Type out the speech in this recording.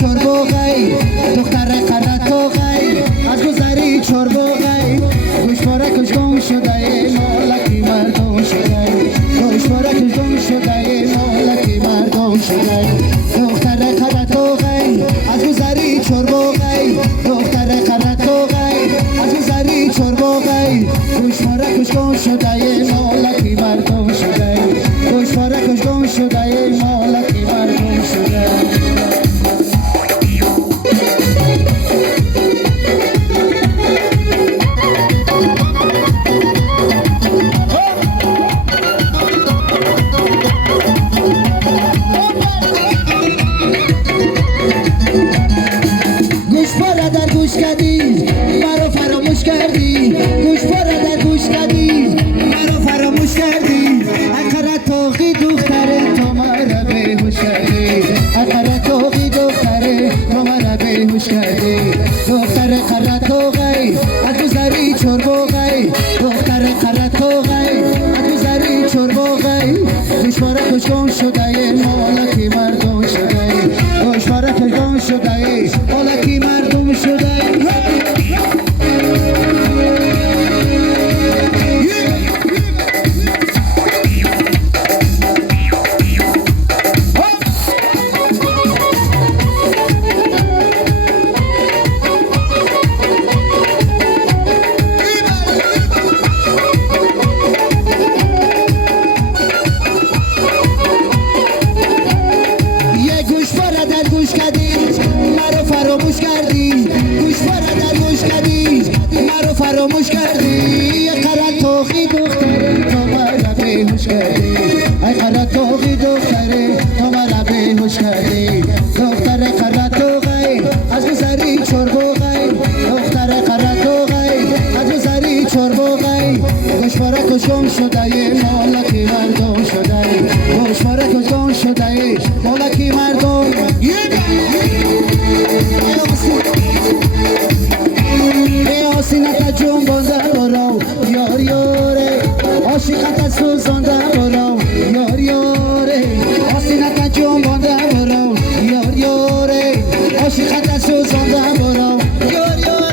چربوغی دختر قرطوغی از گذری چربوغی گوشواره کش گم شده مالکی مردم شده گوشواره کش گم شده مالکی مردم شده دختر قرطوغی از گذری چربوغی دختر قرطوغی از گذری چربوغی گوشواره کش گم شده مالکی مردم شده گوشواره کش گم شده مالکی مردم شده گوش کردی مرا فراموش کردی گوشواره در گوش کردی مرا فراموش کردی اقره توقی دختره تو مرا بیهوش کردی اقره توقی دختره تو مرا بیهوش کردی دختر قرطوغی از گذری چربوغی دختر قرطوغی از گذری چربوغی گوشواره کش گم شده مالکی مردم شده گوشواره کش گم شده مالکی مردم شده گوش کردی مرا فراموش کردی گوشواره در گوش کردی مرا فراموش کردی قرطوغی دختره تو مرا بیهوش کردی قرطوغی دختره تو مرا بیهوش کردی دختر قرطوغی از گذری چربوغی دختر قرطوغی از گذری چربوغی گوشواره کش گم شده مالکی مردم شده گوشواره کش گم شده مالکی مردم ای حسینت جون بازر